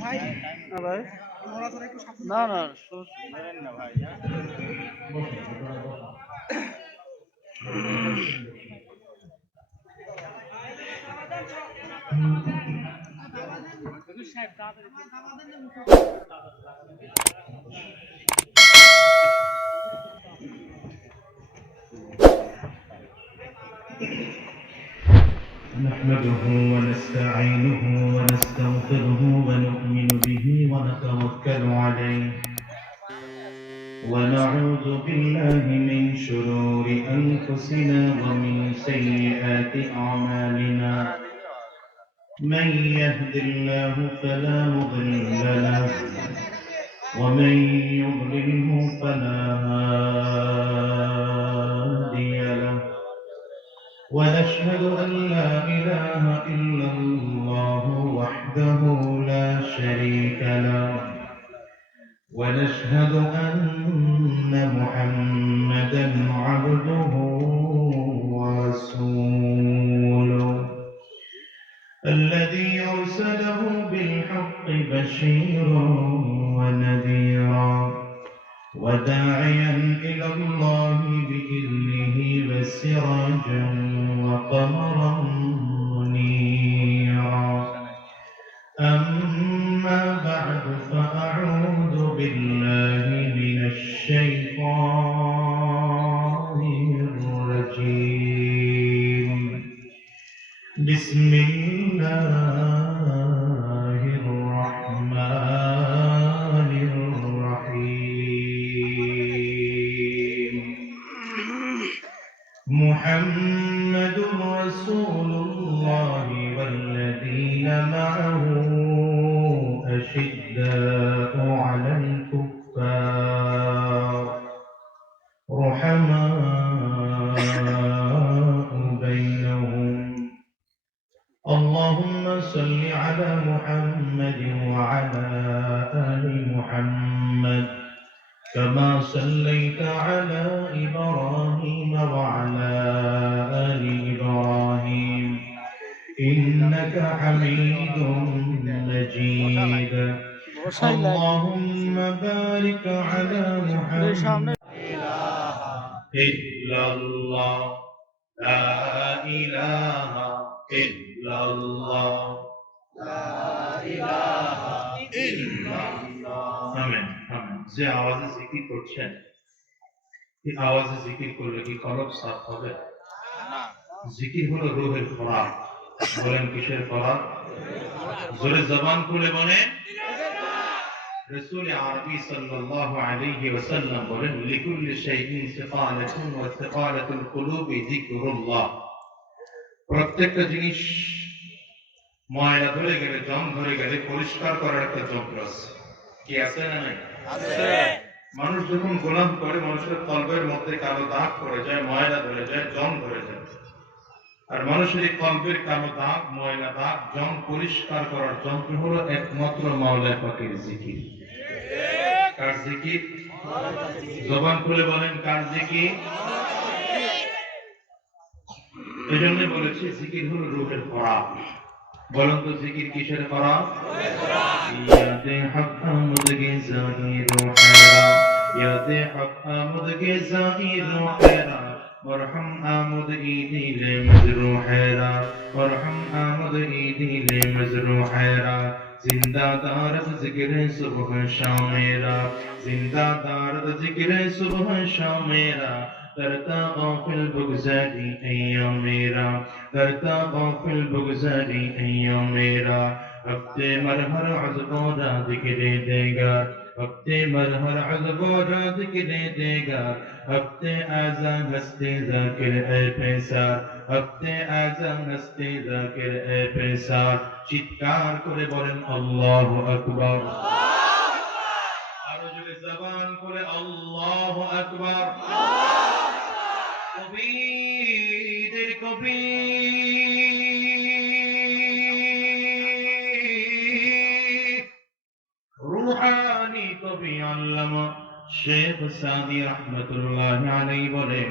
ভাই না ভাই না না না ভাই نحمده ونستعينه ونستغفره ونؤمن به ونتوكل عليه ونعوذ بالله من شرور أنفسنا ومن سيئات أعمالنا من يهد الله فلا مضل له ومن يضلله فلا هادي له ونشهد أن لا إله إلا الله وحده لا شريك له ونشهد أن محمدا عبده ورسوله الذي أرسله بالحق بشيرا ونذيرا وداعيا إلى الله بإذنه وسراجا وقمرا منيرا أما بعد فأعوذ بالله من الشيطان الرجيم بسم الله الرحمن الرحيم محمد رسول الله والذين معه أشداء على الكفار رحماء بينهم اللهم صل على محمد وعلى آل محمد كما صليت على إبراهيم وعلى آل إبراهيم إنك حميد مجيد اللهم بارك على محمد إلا الله لا إله إلا الله لا إله إلا الله آمين آمين যে আওয়াজে জিকির করছেন এই আওয়াজে জিকির করলে কি কলব সাফ হবে না জিকির হলো রূহের খোরাক বলেন কিসের খোরাক জোরে জবান খুলে বলেন রাসূল আরবি সাল্লাল্লাহু আলাইহি ওয়াসাল্লাম বলেন লিকুল্লি শাইইন সিকালাতুন ওয়া সিকালাতুল কুলুবি যিকরুল্লাহ প্রত্যেকটা জিনিস ময়লা ধরে গেলে জং ধরে গেলে পরিষ্কার করার একটা যন্ত্র আছে কি আছে না নাই আছে মানুষ যখন গোলাম করে মানুষের কলবের মধ্যে কালো দাগ পড়ে যায় ময়লা ধরে যায় জং ধরে যায় আর মানুষের এই কলবের কালো দাগ ময়লা দাগ জং পরিষ্কার করার যন্ত্র হলো একমাত্র মাওলা পাকের জিকির কার জিকির জবান খুলে বলেন কার জিকির এজন্য বলেছি জিকির হলো রূহের খোরাক বলেন তো জিকির কিসের খোরাক ইয়াতে হক আমদগে জাহির হেরা ইয়াতে হক আমদগে জাহির হেরা ওয়ারহাম আমদ ইদিলে মজরু হেরা ওয়ারহাম আমদ ইদিলে মজরু হেরা जिंदा दारद जिक्र सुबह शाम मेरा जिंदा दारद जिक्र सुबह शाम मेरा करता गाफिल बुगज़ारी अय्याम मेरा करता गाफिल बुगज़ारी अय्याम मेरा हफ्ते मरहर अज़बोरा दिखरे देगा हफ्ते मरहर अज़बोरा दिखरे देगा हफ्ते आज़ा हस्ते ज़ाकिर ए पैसा हफ्ते आज़ा हस्ते ज़ाकिर ए पैसा চিৎকার করে বলেন আল্লাহু আকবার আরো জোরে জবান করে আল্লাহু আকবার কবির কবির রূহানি কবি আল্লামা শেখ সাদি রাহমাতুল্লাহি আলাইহি বলেন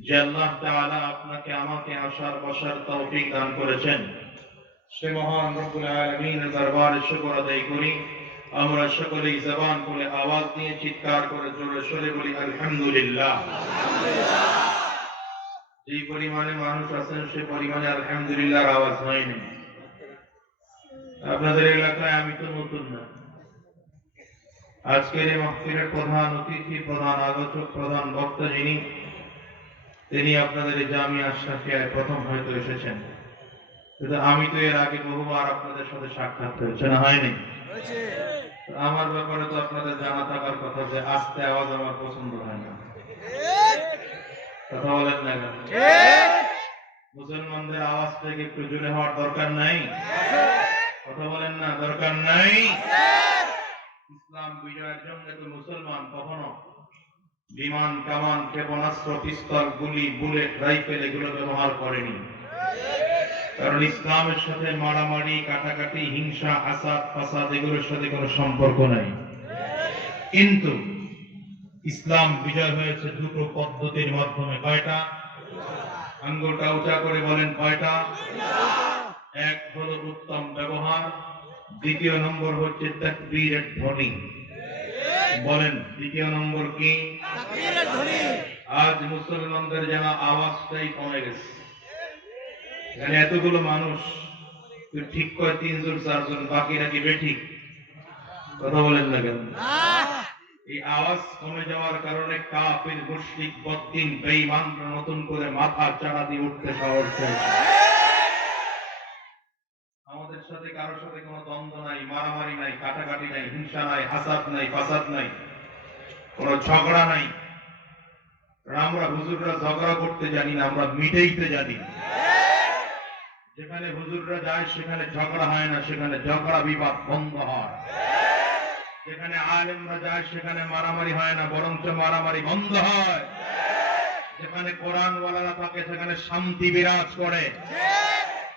যে আল্লাহ তাআলা আপনাকে আমাকে আসার বসার তৌফিক দান করেছেন, সে মহান রব্বুল আলামিনের দরবারে শুকর আদায় করি। আমরা সকলেই জবান খুলে আওয়াজ দিয়ে চিৎকার করে জোরে সোরে বলি আলহামদুলিল্লাহ। যে পরিমাণে মানুষ আছেন সে পরিমাণে আলহামদুলিল্লাহর আওয়াজ হয়নি। আপনাদের এলাকায় আমি তো নতুন না। আজকের এই মাহফিলের প্রধান অতিথি, প্রধান আলোচক, প্রধান বক্তা যিনি, তিনি আপনাদের এই জামিয়া আশরাফিয়ায় প্রথম হয়তো এসেছেন, কিন্তু আমি তো এর আগে বহুবার আপনাদের সাথে সাক্ষাৎ হয়েছে, না হয়নি? আমার ব্যাপারে তো আপনাদের জানা থাকার কথা যে আস্তে আওয়াজ আমার পছন্দ হয় না। কথা বলেন না কেন? মুসলমানদের আওয়াজটাকে একটু জোরে হওয়ার দরকার নাই? কথা বলেন না, দরকার নাই? ইসলাম বিজয়ের জন্য তো মুসলমান কখনো বিমান, কামান, ক্ষেপণাস্ত্র, পিস্তল, গুলি, বুলেট, রাইফেল এগুলো ব্যবহার করেনি। কারণ ইসলামের সাথে মারামারি, কাটাকাটি, হিংসা, হাসাদ, ফাসাদ এগুলোর সাথে কোনো সম্পর্ক নাই। কিন্তু ইসলাম বিজয় হয়েছে দুটো পদ্ধতির মাধ্যমে। কয়টা? আঙ্গুলটা উঁচা করে বলেন কয়টা? এক হলো উত্তম ব্যবহার, দ্বিতীয় নম্বর হচ্ছে তাকবীরের ধ্বনি। বলেন দ্বিতীয় নম্বর কি? তাকবীরের ধ্বনি। আজ মুসলমানদের যেন আওয়াজটাই কমে গেছে। এখানে এতগুলো মানুষ, ঠিক কয় 3 জন 4 জন, বাকি নাকি বেঠিক? কথা বলেন না কেন? এই আওয়াজ কমে যাওয়ার কারণে কাফির, মুশরিক, বদ্দিন, বেঈমানরা নতুন করে মাথা চাড়া দিয়ে উঠতে সাহস পেয়েছে। আমাদের সাথে কারোর সাথে কোনো দ্বন্দ্ব নাই, মারামারি নাই, কাটাকাটি নাই, হিংসা নাই, হাসাদ নাই, ফাসাদ নাই, কোনো ঝগড়া নাই। আমরা হুজুররা ঝগড়া করতে জানি না, আমরা মিটাইতে জানি। যেখানে হুজুররা যায় সেখানে ঝগড়া হয় না, সেখানে ঝগড়া বিবাদ বন্ধ হয়। যেখানে আলেমরা যায় সেখানে মারামারি হয় না, বরঞ্চ মারামারি বন্ধ হয়। যেখানে কোরআনওয়ালারা থাকে সেখানে শান্তি বিরাজ করে।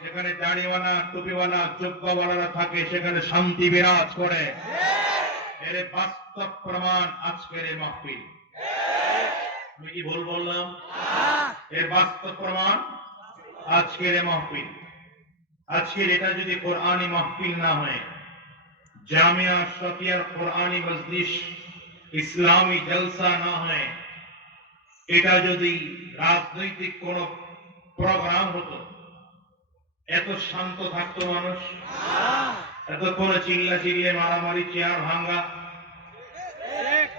যেখানে দাড়িওয়ালা, টুপিওয়ালা, জুব্বাওয়ালারা থাকে সেখানে শান্তি বিরাজ করে। এর বাস্তব প্রমাণ আজকের এই মাহফিল। আমি কি ভুল বললাম? এর বাস্তব প্রমাণ আজকের এই মাহফিল। আজকের এটা যদি কোরআনী মাহফিল না হয়, জামিয়া আশরাফিয়ার কোরআনী মজলিস, ইসলামী জলসা না হয়, এটা যদি রাজনৈতিক কোন প্রোগ্রাম হতো, এত শান্ত থাকতো মানুষ? এত কোন চিল্লা চিল্লে, মারামারি, চেয়ার ভাঙ্গা?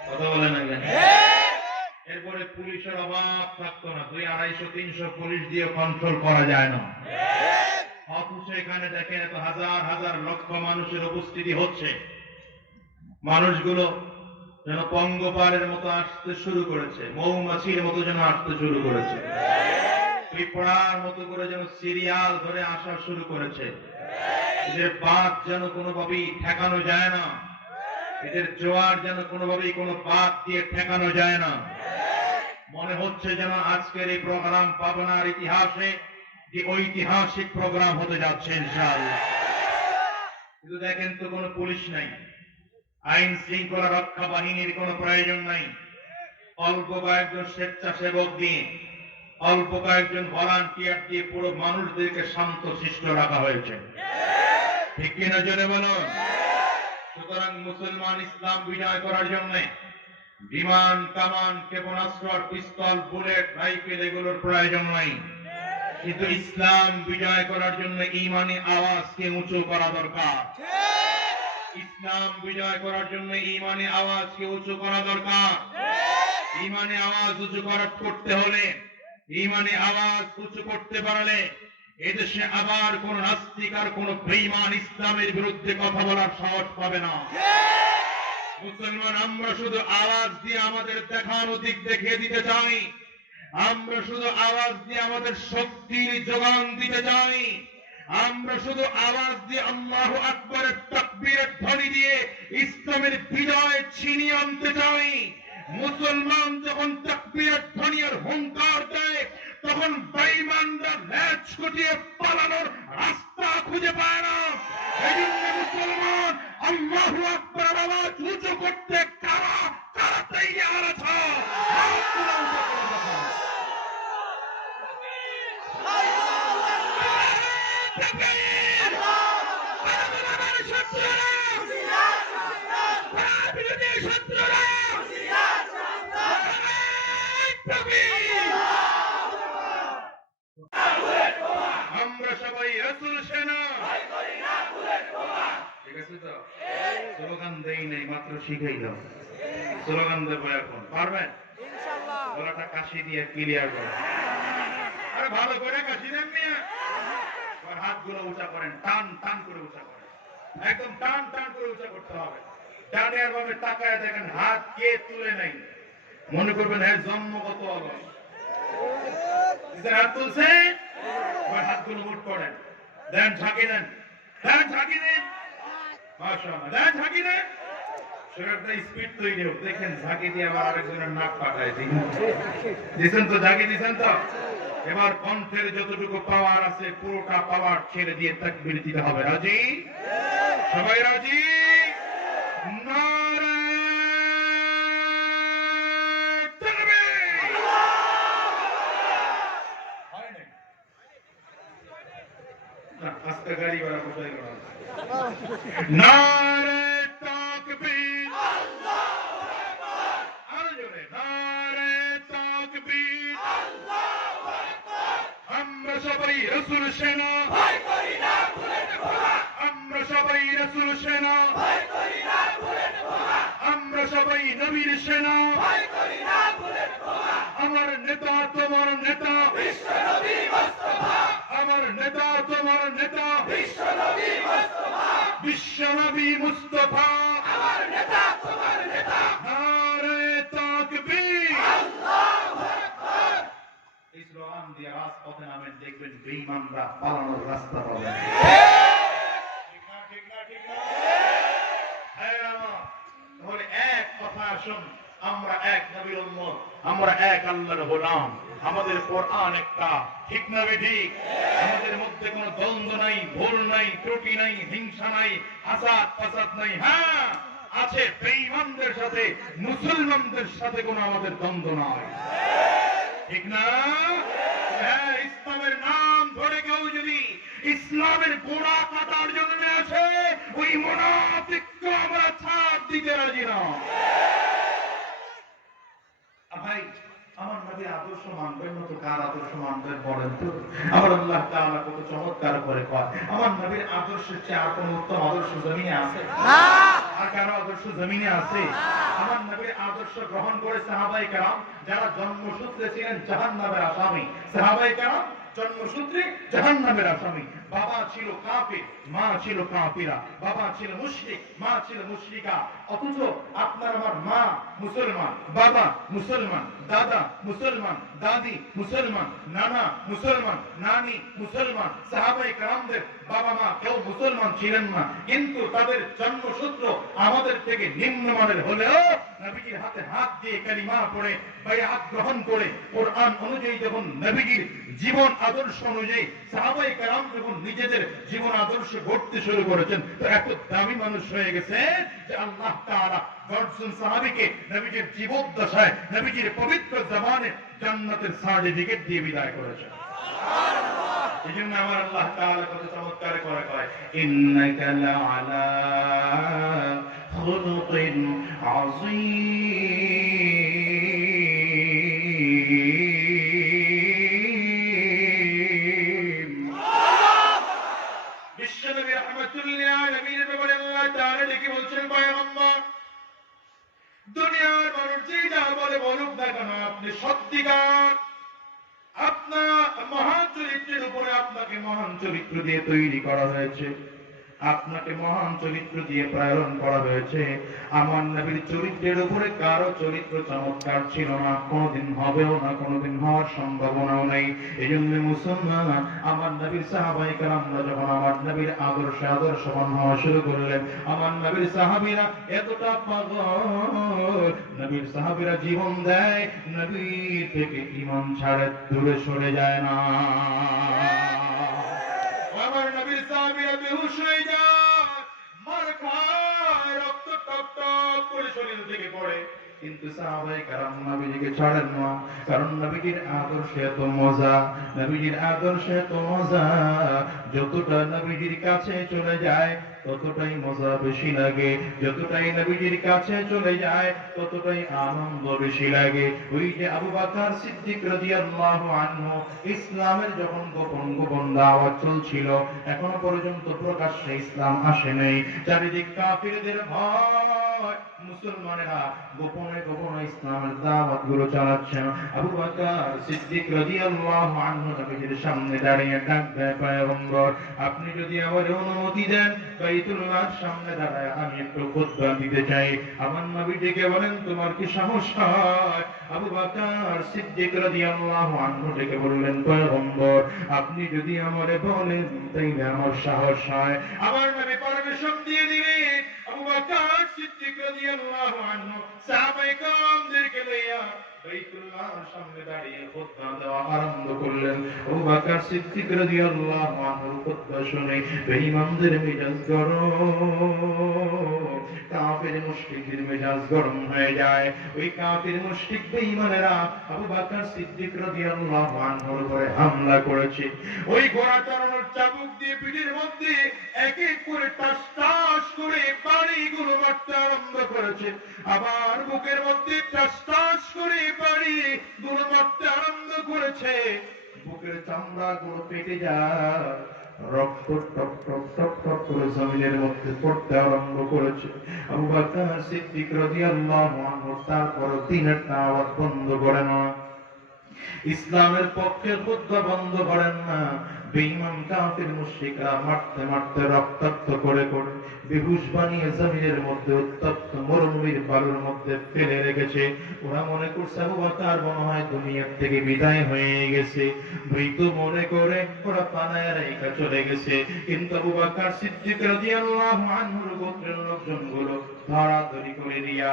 কথা বলে না কেন? এরপরে পুলিশের অভাব থাকতো না, 200-250-300 পুলিশ দিয়ে কন্ট্রোল করা যায় না। অথচ এখানে দেখেন এত হাজার হাজার লক্ষ মানুষের উপস্থিতি হচ্ছে। মানুষগুলো যেন পঙ্গপালের মতো আসতে শুরু করেছে, মৌমাছির মতো যেন আসতে শুরু করেছে, পিঁপড়ার মতো করে যেন সিরিয়াল ধরে আসা শুরু করেছে। এদের বাদ যেন কোনোভাবেই ঠেকানো যায় না, এদের জোয়ার যেন কোনোভাবেই কোনো বাদ দিয়ে ঠেকানো যায় না। মনে হচ্ছে যেন আজকের এই প্রোগ্রাম পাবনার ইতিহাসে যে ঐতিহাসিক প্রোগ্রাম হতে যাচ্ছে ইনশাআল্লাহ। কিন্তু দেখেন তো কোনো পুলিশ নাই, আইন শৃঙ্খলা রক্ষা বাহিনীর কোনো প্রয়োজন নাই। অল্প কয়েকজন স্বেচ্ছাসেবক দিয়ে, অল্প কয়েকজন ভলান্টিয়ার দিয়ে পুরো মানুষদেরকে শান্ত শিষ্ট রাখা হয়েছে। ঠিক কিনা জোরে বলুন? সুতরাং মুসলমান ইসলাম বিজয় করার জন্য বিমান, কামান, ক্ষেপণাস্ত্র, পিস্তল, বুলেট, রাইফেল এগুলোর প্রয়োজন নাই। কিন্তু ইসলাম বিজয় করার জন্য ঈমানি আওয়াজকে উঁচু করা দরকার। ইসলাম বিজয় করার জন্য ঈমানি আওয়াজকে উঁচু করা দরকার। ঈমানি আওয়াজ উঁচু করতে হলে, ঈমানি আওয়াজ উঁচু করতে পারলে এদেশে আবার কোন নাস্তিক আর কোন বেঈমান ইসলামের বিরুদ্ধে কথা বলার সাহস পাবে না। মুসলমান আমরা শুধু আওয়াজ দিয়ে আমাদের দেখানো দিক দেখিয়ে দিতে চাই, আমরা শুধু আওয়াজ দিয়ে আমাদের শক্তির যোগান দিতে চাই, আমরা শুধু আওয়াজ দিয়ে আল্লাহু আকবরের তাকবীরের ধ্বনি দিয়ে ইসলামের বিজয় ছিনিয়ে আনতে চাই। মুসলমান যখন তাকবীরের ধ্বনি আর হুঙ্কার দেয়, তখন বেঈমানরা লেজ গুটিয়ে পালানোর রাস্তা খুঁজে পায় না। এইজন্য মুসলমান আল্লাহু আকবার আওয়াজ উঁচু করতে কারা কারা তৈরি আছে? শত্রুরা কোরআন বিরোধী শত্রুরা আমরা সবাই রাসূল সেনা ঠিক আছে তো স্লোগান দেই নাই মাত্র শিখাইলাম স্লোগান দেবো এখন পারবেন ইনশাআল্লাহ গলাটা কাশি দিয়ে ক্লিয়ার করুন আরে ভালো করে কাশি দেন মিয়া আর হাতগুলো উঁচা করেন টান টান করে উঁচা করেন একদম টান টান করে উঁচা করতে হবে ডানে আর বামে তাকায় দেখেন হাত কে তুলে নাই মনে করবেন হ্যাঁ জন্মগত অলস হাত তুলছে হাতগুলো মুঠ করেন দেন ঝাঁকি দেন মাশাআল্লাহ দেন ঝাঁকি দেন শরীরটা স্পিড তৈরি হোক দেখেন ঝাঁকি দিয়ে আবার আরেকজনের নাক পাঠায় দিয়েছেন তো ঝাঁকি দিয়েছেন তো এবার কণ্ঠের যতটুকু পাওয়ার আছে পুরোটা পাওয়ার ছেড়ে দিয়ে তাকবীর দিতে হবে রাজি সবাই রাজি নারে তাকবীর হয় না আজকে গাড়ি ভাড়া কোথায় গেল নারে তাকবীর আল্লাহু আকবার আরো জোরে নারে তাকবীর আল্লাহু আকবার আমরা সবাই রাসূল সেনা ভয় করি না বুলেট খোলা আমরা সবাই রাসূল সেনা ভয় করি না বুলেট খোলা আমরা সবাই নবীর সেনা ভয় করি না বুলেট খোলা আমার নেতা তোমার নেতা বিশ্ব নবী মুস্তাফা আমার নেতা তোমার নেতা বিশ্ব নবী মুস্তাফা বিশ্ব নবী মুস্তাফা আমার নেতা তোমার নেতা নারে তাকবীর আল্লাহু আকবার এই স্লোগান দিয়ে রাজপথে নামেন দেখবেন বেঈমানরা পালানোর রাস্তা পাবে ঠিক না হ্যাঁ আমার তাহলে এক কথা আসুন আমরা এক নবীর উম্মত আমরা এক আল্লাহর গোলাম আমাদের কোরআন একটা ঠিক না ঠিক আমাদের মধ্যে কোনো দ্বন্দ্ব নাই ভুল নাই ত্রুটি নাই হিংসা নাই হাসাদ ফাসাদ নাই হ্যাঁ আছে বেঈমানদের সাথে মুসলমানদের সাথে কোনো আমাদের দ্বন্দ্ব নাই ঠিক না হ্যাঁ ইসলামের নাম ধরে কেউ যদি ইসলামের গোড়া কাটার জন্য আসে ওই মুনাফিককে আমরা ছাড় দিতে রাজি না ভাই আমার নবীর আদর্শ মানবেন না তো কার আদর্শ মানবেন বলেন তো আমার আল্লাহ তাআলা কত চমৎকার করে কয় আমার নবীর আদর্শের চেয়ে আর কোনো উত্তম আদর্শ জমিনে আছে না আর কারো আদর্শ জমিনে আছে আমার নবীর আদর্শ গ্রহণ করে সাহাবায়ে কেরাম যারা জন্মসূত্রে ছিলেন জাহান্নামের আসামি সাহাবায়ে কেরাম জন্মসূত্রে জাহান্নামের আসামি বাবা ছিল কাফির মা ছিল কাফিরা বাবা ছিল মুশরিক মা ছিল মুশরিকা অথচ আপনার আমার মা মুসলমান বাবা মুসলমান দাদা মুসলমান দাদি মুসলমান নানা মুসলমান নানি মুসলমান সাহাবায়ে কেরামদের বাবা মা কেউ মুসলমান ছিলেন না কিন্তু তাদের জন্মসূত্র আমাদের থেকে নিম্নমানের হলেও নবীজির হাতে হাত দিয়ে কালিমা পড়ে বাইআত গ্রহণ করে কোরআন অনুযায়ী যখন নবীজির জীবন আদর্শ অনুযায়ী সাহাবায়ে কেরাম যখন নিজেদের জীবন আদর্শ গড়তে শুরু করেছেন তো এত দামি মানুষ হয়ে গেছে যে আল্লাহ তাআলা দশজন সাহাবীকে নবীজির জীবদ্দশায় নবীজির পবিত্র জবানে জান্নাতের সার্টিফিকেট দিয়ে বিদায় করেছেন সুবহানাল্লাহ এজন্য আমার আল্লাহ তাআলা কত চমৎকার করে কয় ইন্নাকা লাআলা খুলুকিন আযীম বিশ্বনবী রাহমাতুল্লাহ আলামিনের ব্যাপারে আল্লাহ তাআলা ডেকে বলছেন পয়গম্বর দুনিয়ার মানুষ যে যা বলে বলুক না কেন আপনি সত্যিকার আপনার মহান চরিত্রের উপরে আপনাকে মহান চরিত্র দিয়ে তৈরি করা হয়েছে আপনাকে মহান চরিত্র দিয়ে প্রেরণ করা হয়েছে আমার নবীর চরিত্রের উপরে কারো চরিত্র চমৎকার ছিল না কোনোদিন হবেও না কোনোদিন হওয়ার সম্ভাবনাও নেই এইজন্য মুসলমান আমার নবীর সাহাবায়ে কেরামরা যখন আমার নবীর আদর্শবান হওয়া শুরু করলেন আমার নবীর সাহাবীরা এতটা পাগল নবীর সাহাবীরা জীবন দেয় নবী থেকে ঈমান ছাড়ে দূরে সরে যায় না আমার নবীর সাহাবীরা বেহুশ হয়ে যায় মার খায় রক্ত টপ টপ করে শরীর থেকে পড়ে কিন্তু সাহাবায়ে কেরাম নবীজিকে ছাড়েন না, কারণ নবীজির আদর্শে এত মজা, নবীজির আদর্শে এত মজা, যতটা নবীজির কাছে চলে যায় ততটাই মজা বেশি লাগে, যতটাই নবীজির কাছে চলে যায় ততটাই আনন্দ বেশি লাগে। ওই যে আবু বকর সিদ্দিক রাদিয়াল্লাহু আনহু ইসলামের যখন গোপন গোপন দাওয়াত চলছিল, এখনো পর্যন্ত প্রকাশ্যে ইসলাম আসে নাই, চারিদিক কাফিরদের ভয়, মুসলমানেরা গোপনে গোপনে ইসলামের দাওয়াত গুলো চালাচ্ছেন। আবু বকর সিদ্দিক রাদিয়াল্লাহু আনহু নবীজির সামনে দাঁড়িয়ে ডাক দেয়, পয়গম্বর আপনি যদি আমার অনুমতি দেন বাইতুল্লাহর সামনে দাঁড়ায় আমি একটু খুতবা দিতে চাই। আমার নবী ডেকে বলেন, তোমার কি সাহস হয়? আবু বকর সিদ্দিক রাদিয়াল্লাহু আনহু ডেকে বললেন, পয়গম্বর আপনি যদি আমারে বলেন তাইলে আমার সাহস হয়। আমার নবী পারমিশন দিয়ে দিলেন। আবু বকর সিদ্দিক রাদিয়াল্লাহু আনহু সাহাবায়ে কেরামদেরকে লইয়া বাইতুল্লাহর সামনে দাঁড়িয়ে খুতবা দেওয়া আরম্ভ করলেন। আবু বকর সিদ্দিক রাদিয়াল্লাহু আনহুর খুতবা শুনে বেঈমানদের মেজাজ গরম, কাফির মুশরিকদের মেজাজ গরম হয়ে যায়। ওই কাফির মুশরিক বেঈমানেরা আবু বকর সিদ্দিক রাদিয়াল্লাহু আনহুর উপরে হামলা করেছে। ওই ঘোড়া চালানোর চাবুক দিয়ে পিঠের মধ্যে এক এক করে টাস টাস করে বাড়িগুলো মারতে আরম্ভ করেছে, আবার বুকের মধ্যে টাস টাস করে বাড়িগুলো মারতে আরম্ভ করেছে। বুকের চামড়া গুলো পেটে যায়, রক্ত টপ টপ টপ টপ করে জমিনের মধ্যে পড়তে আরম্ভ করেছে। আবু বকর সিদ্দিক রাদিয়াল্লাহু আনহু তারপর দিনের দাওয়াত বন্ধ করে না, ইসলামের পক্ষে খুতবা বন্ধ করেন না। বেঈমান কাফির মুশরিকরা মারতে মারতে রক্তাক্ত করে করে বেহুশ বানিয়ে জমিনের মধ্যে উত্তপ্ত মরুভূমির বালুর মধ্যে ফেলে রেখেছে। ওরা মনে করছে আবু বকর মনে হয় দুনিয়ার থেকে বিদায় হয়ে গেছে, মৃত মনে করে ওরা পালায় রেখে চলে গেছে। কিন্তু আবু বকর সিদ্দিক রাদিয়াল্লাহু আনহুর গোত্রের লোকজনগুলো ধরাধরি করে দিয়া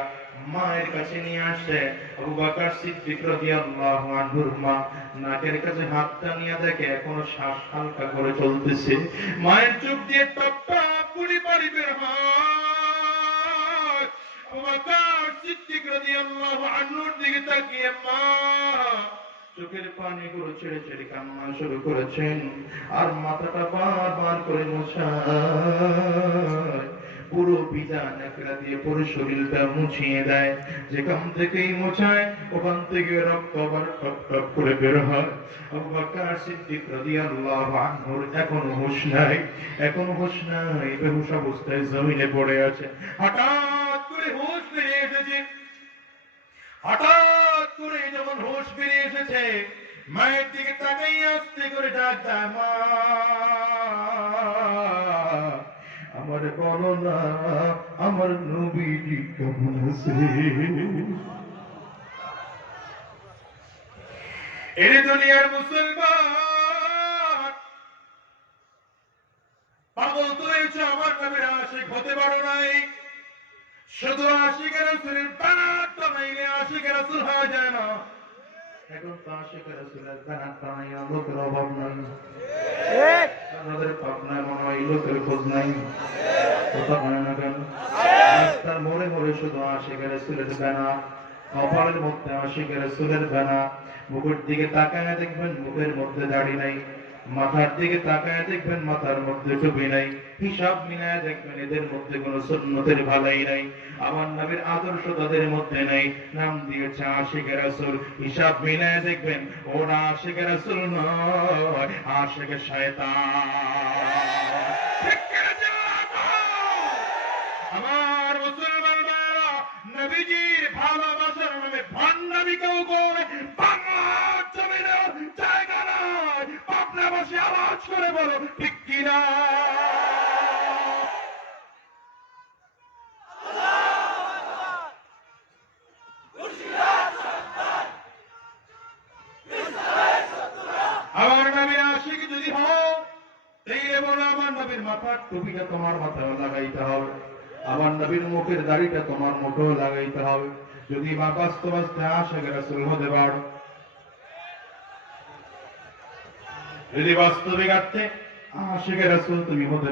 মায়ের কাছে নিয়ে আসে। আবু বকর সিদ্দিক রাদিয়াল্লাহু আনহুর মা নাকের কাছে হাতটা নিয়ে দেখে এখনো শ্বাস হালকা করে চলতেছে। মায়ের চোখ দিয়ে টপ টপ করে পানি বের হয়। আবু বকর সিদ্দিক রাদিয়াল্লাহু আনহুর দিকে তাকিয়ে মা চোখের পানিগুলো ছেড়ে ছেড়ে কান্না শুরু করেছেন, আর মাথাটা বারবার করে মোছায়, পুরো ভিজা ন্যাকড়া দিয়ে পুরো শরীরটা মুছিয়ে দেয়। যেখান থেকেই মোছায় ওখান থেকে রক্ত আবার টপ টপ করে বের হয়। আবু বকর সিদ্দিক রাদিয়াল্লাহু আনহুর এখনো হুঁশ নাই, এখনো হুঁশ নাই, বেহুশ অবস্থায় জমিনে পড়ে আছে। হঠাৎ করে হুঁশ ফিরে এসেছে, হঠাৎ করে যখন হুঁশ ফিরে এসেছে মায়ের দিকে তাকাই আস্তে করে ডাক দেয়, মা আমার বলো না আমার নবীজি কেমন আছে? এই দুনিয়ার মুসলমান পাগল তো হয়েছে, আমার নবীর আশিক হতে পারো নাই। শুধু আশিক রাসূলের বানাত টানাইলে আশিক রাসূল হওয়া যায় না। এখন তো আশিক রাসূলের বানাত টানাইয়া লোকের অভাব নাই। আপনাদের পাবনায় মনে হয় লোকের খোঁজ নাই, কথা হয় না কেন? রাস্তার মোড়ে মোড়ে শুধু আশিক রাসূলের বানাত, কপালের মধ্যে আশিক রাসূলের বানাত। মুখের দিকে তাকায় দেখবেন মুখের মধ্যে দাড়ি নাই, মাথার দিকে তাকায় দেখবেন মাথার মধ্যে টুপি নাই। হিসাব মিলায় দেখবেন এদের মধ্যে কোনো সুন্নতের ভালাই নাই, আমার নবীর আদর্শ তাদের মধ্যে নাই। নাম দিয়েছে আশিক রাসূল। হিসাব মিলায় দেখবেন ওরা আশিক রাসূল নয়, আশিক শয়তান। আমার মুসলমান ভাইরা, নবীজির ভালোবাসার নামে ভণ্ডামি কেউ করে বাংলার জমিনে জায়গা নাই। পাবনাবাসী আওয়াজ করে বলো ঠিক কিনা? আমার নবীর আশিক যদি হও তাইলে বলো আমার নবীর মাথার টুপিটা তোমার মাথায় লাগাইতে হবে, আমার নবীর মুখের দাড়িটা তোমার মুখেও লাগাইতে হবে। যদি বা বাস্তব আশিক রাসূল হতে পারো, যদি বাস্তবিক অর্থে আশিক রাসূল তুমি হতে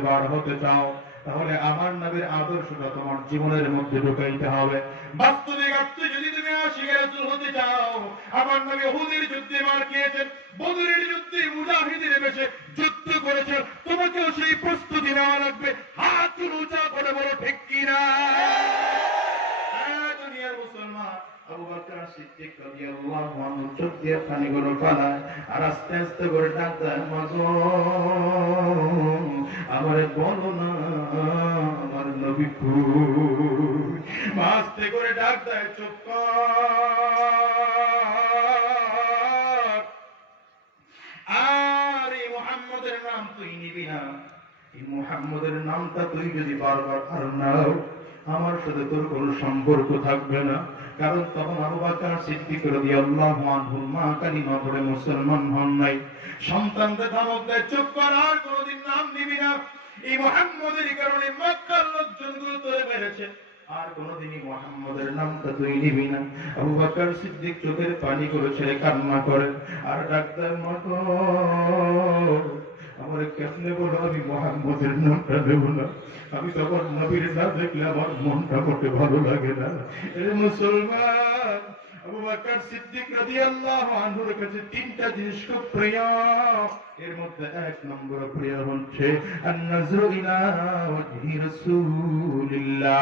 চাও, তাহলে আমার নবীর আদর্শটা তোমার জীবনের মধ্যে ঢুকাইতে হবে। বাস্তবিক অর্থে তুই যদি তুমি আশিকের রাসূল হতে চাও, আমার নবী উহুদের যুদ্ধে মার খেয়েছেন, বদরের যুদ্ধে মুজাহিদের বেশে যুদ্ধ করেছেন, তোমাকেও সেই প্রস্তুতি নেওয়া লাগবে। হাত তুলে উঁচা করে বলো ঠিক কিনা? হ্যাঁ দুনিয়ার মুসলমান, আবু বকর সিদ্দিক রাদিয়াল্লাহু আনহু চোখ দিয়ে পানিগুলো ফেলায় আর আস্তে আস্তে করে ডাক দেয়, মাগো আমারে বলো না আমার নবী কই? মা আস্তে করে ডাক দেয়, চুপ কর, আর এই মুহাম্মদের নাম তুই নিবি না। এই মুহাম্মদের নামটা তুই যদি বারবার আর নাও, আমার সাথে তোর কোনো সম্পর্ক থাকবে না। কারণ তখন আবু বকর সিদ্দিক রাদিয়াল্লাহু আনহু মা কালিমা পড়ে মুসলমান হন নাই। সন্তানদের ধমক দেয়, চুপ কর, আর কোনোদিন নাম নিবি না। এই মুহাম্মদের কারণে মক্কার লোকজনগুলো তোরে মেরেছে, আর কোনোদিনই মুহাম্মদের নামটা তুই নিবি না। আবু বকর সিদ্দিক চোখের পানি করে ছেড়ে কান্না করে আর ডাক্তার, মাগো আমার কেমনে বলো আমি মুহাম্মদের নামটা নেব না? আমি তো আমার নবীর না দেখলে আমার মনটা মোটে ভালো লাগে না। এ মুসলমান, আবু বকর সিদ্দিক রাদিয়াল্লাহু আনহুর কাছে তিনটা জিনিস খুব প্রিয়। এর মধ্যে এক নম্বর প্রিয় হচ্ছে আন-নাজরু ইলা ওয়াজহি রাসূলিল্লাহ,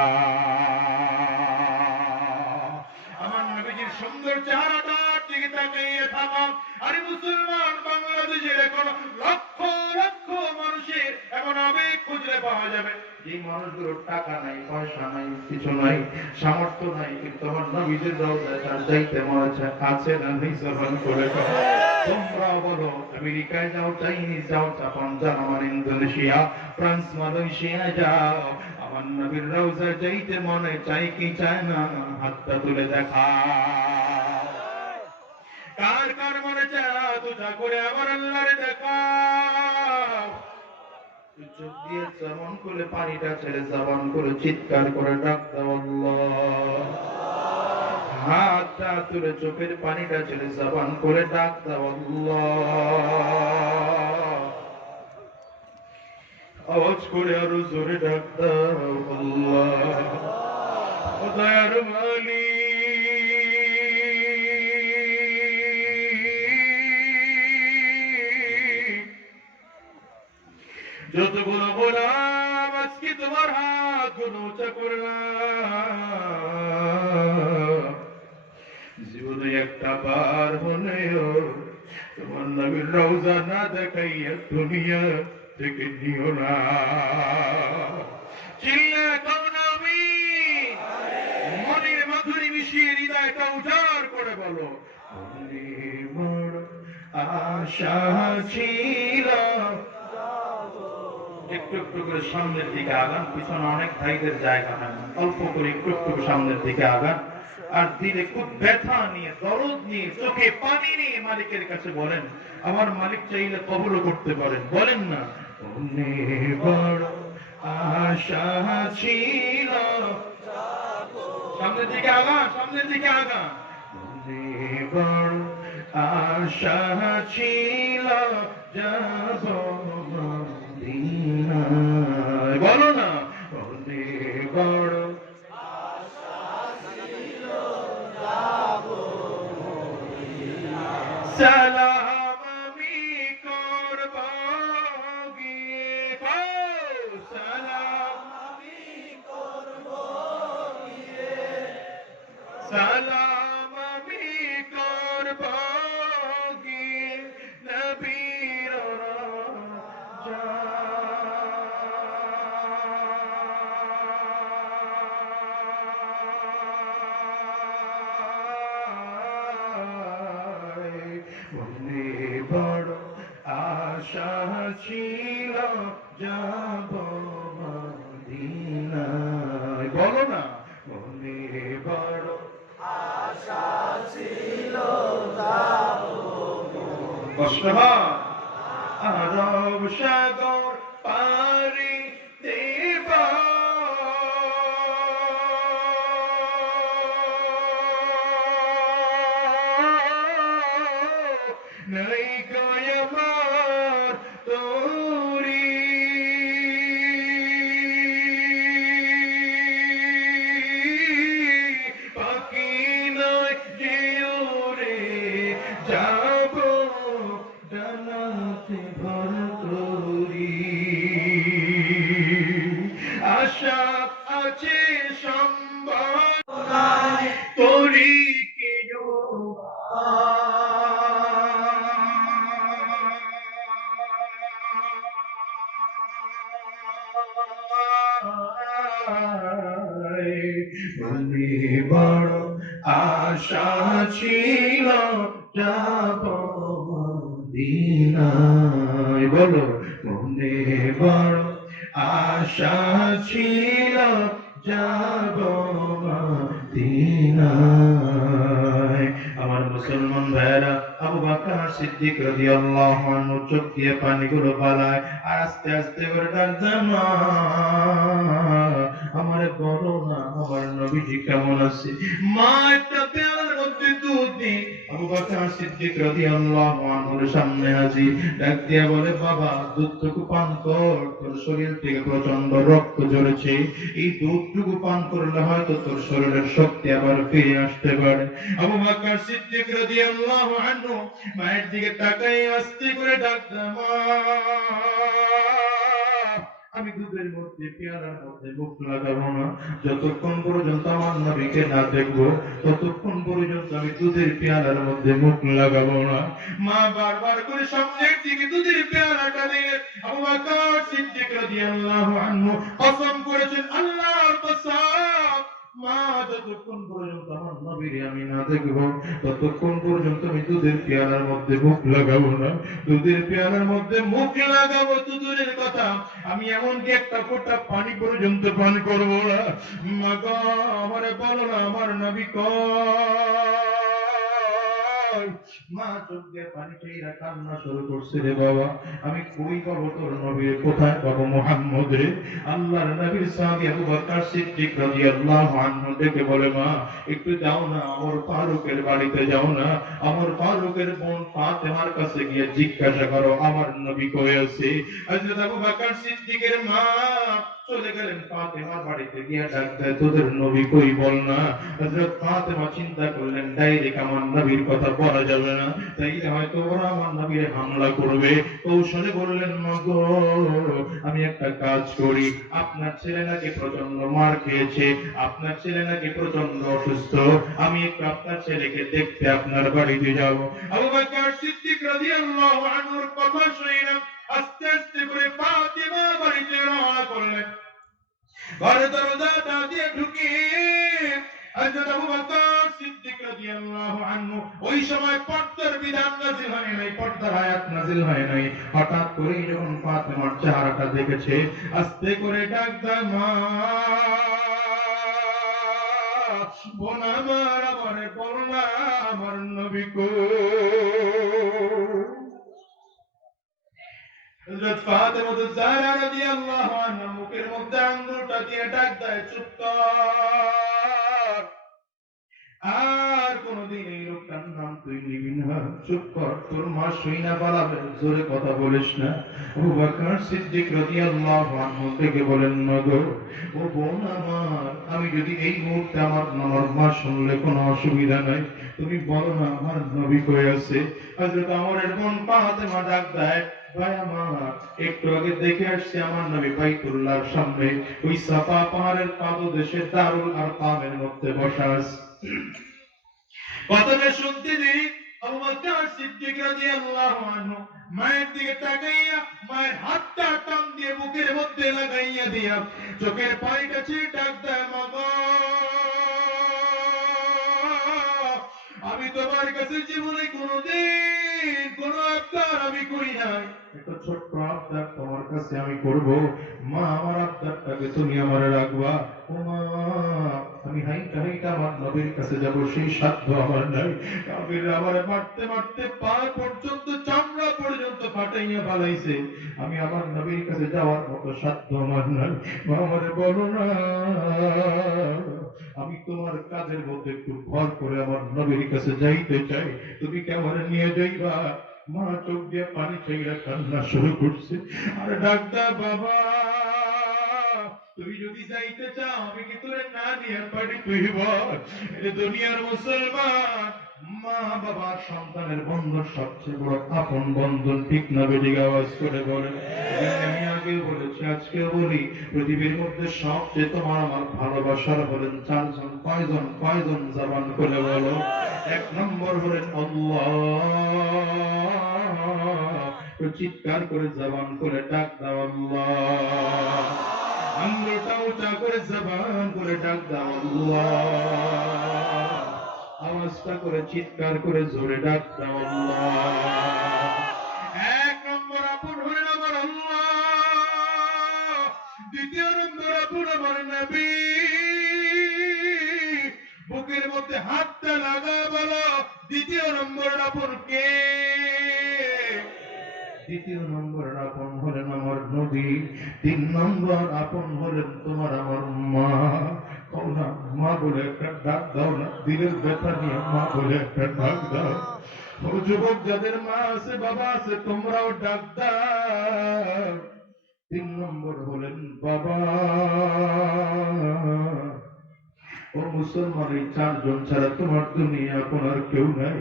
আমার নবীজির সুন্দর চেহারাটার দিকে তাকিয়ে থাকা। আরে মুসলমান, বাংলাদেশের এখন লক্ষ লক্ষ মানুষের এমন আবেগ খুঁজলে পাওয়া যাবে যে মানুষগুলোর টাকা নাই, পয়সা নাই, কিছু নাই, সামর্থ্য নাই, কিন্তু আমার নবীজির রওজায় তার যাইতে মনে আছে না নেই? জবান করে তোমরা বলো, আমেরিকায় যাও, চাইনিজ যাও, Japan, German, Indonesia, France, Malaysia যাও, আমার নবীর রওজায় যাইতে মনে চাই কি চায় না? হাতটা তুলে দেখা। কার কার মনে চায় দুটা করে আমার আল্লাহরে দেখা? চোখ দিয়ে জবান করে পানিটা ছেড়ে জবান করে চিৎকার করে ডাক দাও আল্লাহ। হাতটা তুলে চোখের পানিটা ছেড়ে জবান করে ডাক দাও আল্লাহ। আওয়াজ করে আরো জোরে ডাক দাও আল্লাহ। ও দয়ার মালিক, যতগুলো গোলাম আজকে তোমার হাত গুলো উঁচা করলাম, জীবনে একটা বার হলেও তোমার নবীর রওজা না দেখাইয়া দুনিয়া থেকে নিও না। চিল্লা কও না আমিন। মনের মাধুরী মিশিয়ে হৃদয়টা উজাড় করে বলো, মনে বড় আশা ছিল। একটু একটু করে সামনের দিকে আগান, পিছনে অনেক ভাইদের জায়গা হয় না, অল্প করে একটু একটু সামনের দিকে আগান, আর দিলে খুব ব্যথা নিয়ে, দরদ নিয়ে, চোখে পানি নিয়ে মালিকের কাছে বলেন, আমার মালিক চাইলে কবুল করতে পারেন। বলেন না, মনে বড় আশা ছিল। সামনের দিকে আগান, সামনের দিকে আগান। মনে বড় আশা ছিল যাব মদিনায়। বলো না, মনে বড় সালাম আমি করব গিয়ে, সালাম আমি করব গিয়ে, সালাম আমি করব গিয়ে নবীর মনে বড় আশা ছিল যাব মদিনায়। বলো না, মনে বড় আশা ছিল যাব। কষ্ট হয়? আরব সাগর পারি দেব, নাই কয় আমার তোরি, পাখি মনে বড় আশা ছিল যাব মদিনায়, বলো মনে বড় আশা ছিল যাব মদিনায়। আমার মুসলমান ভাইরা, আবু বকর সিদ্দিক রাদিয়াল্লাহু আনহু চোখ দিয়ে পানিগুলো পালায় আর আস্তে আস্তে করে ডাকতে, মা আমার বলো না আমার নবীজি কেমন আছে। মা একটা পেয়ালার মধ্যে দুধ দিই। আবু বকর সিদ্দিক রাদিয়াল্লাহু আনহুর সামনে হাজির, ডাক দিয়া বলে, বাবা দুধটুকু পান কর, তোর শরীর থেকে প্রচন্ড রক্ত ঝরেছে, এই দুধটুকু পান করলে হয়তো তোর শরীরের শক্তি আবার ফিরে আসতে পারে। আবু বকর সিদ্দিক রাদিয়াল্লাহু আনহু মায়ের দিকে তাকাই আস্তে করে ডাকলেন, মা আমি দুধের মধ্যে পেয়ালার মধ্যে মুখ লাগাবো না, যতক্ষণ পর্যন্ত আমার নবীকে না দেখবো ততক্ষণ পর্যন্ত আমি দুধের পেয়ালার মধ্যে মুখ লাগাবো না। মা বারবার করে সামনের দিকে দুধের পেয়ালাটা দিয়ে আবু বকর সিদ্দিক রাদিয়াল্লাহু আনহু কসম করেছেন, আল্লাহর কসম, মা যতক্ষণ পর্যন্ত আমার নবীরে আমি না দেখবো ততক্ষণ পর্যন্ত আমি দুধের পেয়ালার মধ্যে মুখ লাগাবো না। দুধের পেয়ালার মধ্যে মুখ লাগাবো তো দূরের কথা, আমি এমনকি একটা ফোঁটা পানি পর্যন্ত পান করবো না। মা গো আমারে বলো না আমার নবী কই? মা চোখ দিয়ে পানি ছেড়ে কান্না শুরু করছে, রে বাবা আমি কই পাবো তোর নবী, কোথায় পাবো মুহাম্মদ রে? আল্লাহর নবীর সাহাবী আবু বকর সিদ্দিক রাদিয়াল্লাহু আনহু ডেকে বলে, মা একটু যাও না ওমর ফারুকের বাড়িতে যাও না, ওমর ফারুকের বোন ফাতেমার কাছে গিয়ে জিজ্ঞাসা করো আমার নবী কই আছে। হযরত আবু বকর সিদ্দিকের মা চলে গেলেন ফাতেমার বাড়িতে, গিয়ে ডাক দেয়, তোদের নবী কই বল না। হযরত ফাতেমা চিন্তা করলেন ডাইরেক্ট আমার নবীর কথা বলা যাবে না, তাইলে হয়তো ওরা আমার নবীর হামলা করবে। কৌশলে বললেন, মা গো আমি একটা কাজ করি, আপনার ছেলে নাকি প্রচন্ড মার খেয়েছে, আপনার ছেলে নাকি প্রচন্ড অসুস্থ, আমি একটু আপনার ছেলেকে দেখতে আপনার বাড়িতে যাব। আবু বকর সিদ্দিক রাদিয়াল্লাহু আনহুর কথা শুনে আস্তে আস্তে করে ফাতেমা বাড়িতে রওনা করলেন। ঘরে দরজাটা দিয়ে ঢুকে হযরত আবু বকর সিদ্দিক রাদিয়াল্লাহু আনহু ওই সময় পর্দার বিধান নাযিল হয় নাই, পর্দার আয়াত নাযিল হয় নাই। হঠাৎ করে যখন ফাতেমার চেহারাটা দেখেছে, আস্তে করে ডাক দেয়, মা বোন আমার, আমারে বলো না আমার নবী কই? হযরত ফাতেমা যাহরা রাদিয়াল্লাহু আনহা মুখের মধ্যে আঙ্গুলটা দিয়ে ডাক দেয়, চুপ কর, আর কোনদিন এই লোকটার নাম তুই নিবি না, চুপ কর, তোর মা শুইনা পালাবে, জোরে কথা বলিস না। আবু বকর সিদ্দিক রাদিয়াল্লাহু আনহু থেকে বলেন, মা গো ও বোন আমার, আমি যদি এই মুহূর্তে আমার মা শুনলে কোনো অসুবিধা নাই, তুমি বলো না আমার নবী কই আছে। হযরত ওমরের বোন ফাতেমা ডাক দেয়, ভাই আমার একটু আগে দেখে আসছি আমার নবী বাইতুল্লাহর সামনে ওই সাফা পাহাড়ের পাদদেশে দারুল আরকামের মধ্যে বসা আছে। কথাটা শুনতে দিই আবু বকর সিদ্দিক রাদিয়াল্লাহু আনহু মায়ের দিকে তাকাইয়া মায়ের হাতটা টান দিয়ে বুকের মধ্যে লাগাইয়া দিয়া চোখের পানিটা ছিঁড়ে ডাক দেয়, মা গো আমি তোমার কাছে জীবনে কোনোদিন কোনো আবদার আমি করি নাই, একটা ছোট্ট আবদার তোমার কাছে আমি করব, মা আমার আবদারটাকে তুমি আমারে রাখবা। ও মা আমি হাইটা হাইটা আমার নবীর কাছে যাব সেই সাধ্য আমার নাই। কাফিররা আমারে মারতে মারতে পা পর্যন্ত চামড়া পর্যন্ত ফাটাইয়া ফালাইছে, আমি আমার নবীর কাছে যাওয়ার মতো সাধ্য আমার নাই। মা আমারে বলো না, আমি তোমার কাজের মধ্যে একটু ভর করে আমার নবীর কাছে যাইতে চাই, তুমি কেমন নিয়ে যাইবা? মা চোখ দিয়ে পানি ছেড়ে কান্না শুরু করছে আর ডাক্তার, বাবা তুই যদি যাইতে চাও আমি কি তোরে না নিয়ে পারি? তুই বল, এটা দুনিয়ার মুসলমান, মা বাবার সন্তানের বন্ধন সবচেয়ে বড় আপন বন্ধন, ঠিক না বেঠিক? আওয়াজ করে বলেন। আমি আগে বলেছি আজকেও বলি, পৃথিবীর মধ্যে সবচেয়ে তোমার আমার ভালোবাসার হলেন চারজন। কয়জন? কয়জন? জবান করে বলো। এক নম্বর হলেন আল্লাহ, চিৎকার করে জবান করে ডাক দাও আল্লাহ। আঙ্গুলটা উঁচা করে জবান করে ডাক দাও আল্লাহ। আওয়াজটা করে চিৎকার করে জোরে ডাক দাও আল্লাহ। এক নম্বর আপন হলেন আমার আল্লাহ, দ্বিতীয় নম্বর আপন আমার নবী। বুকের মধ্যে হাতটা লাগা বলো, দ্বিতীয় নম্বর আপন কে? দ্বিতীয় নম্বর আপন হলেন আমার নবী, তিন নম্বর আপন হলেন তোমার আমার মা। কও না মা বলে একটা ডাক দাও না, দিলের ব্যথা নিয়ে মা বলে একটা ডাক দাও। ও যুবক যাদের মা আছে বাবা আছে তোমরাও ডাক দাও। তিন নম্বর হলেন বাবা। ও মুসলমান, এই চারজন ছাড়া তোমার দুনিয়া আপনার কেউ নাই।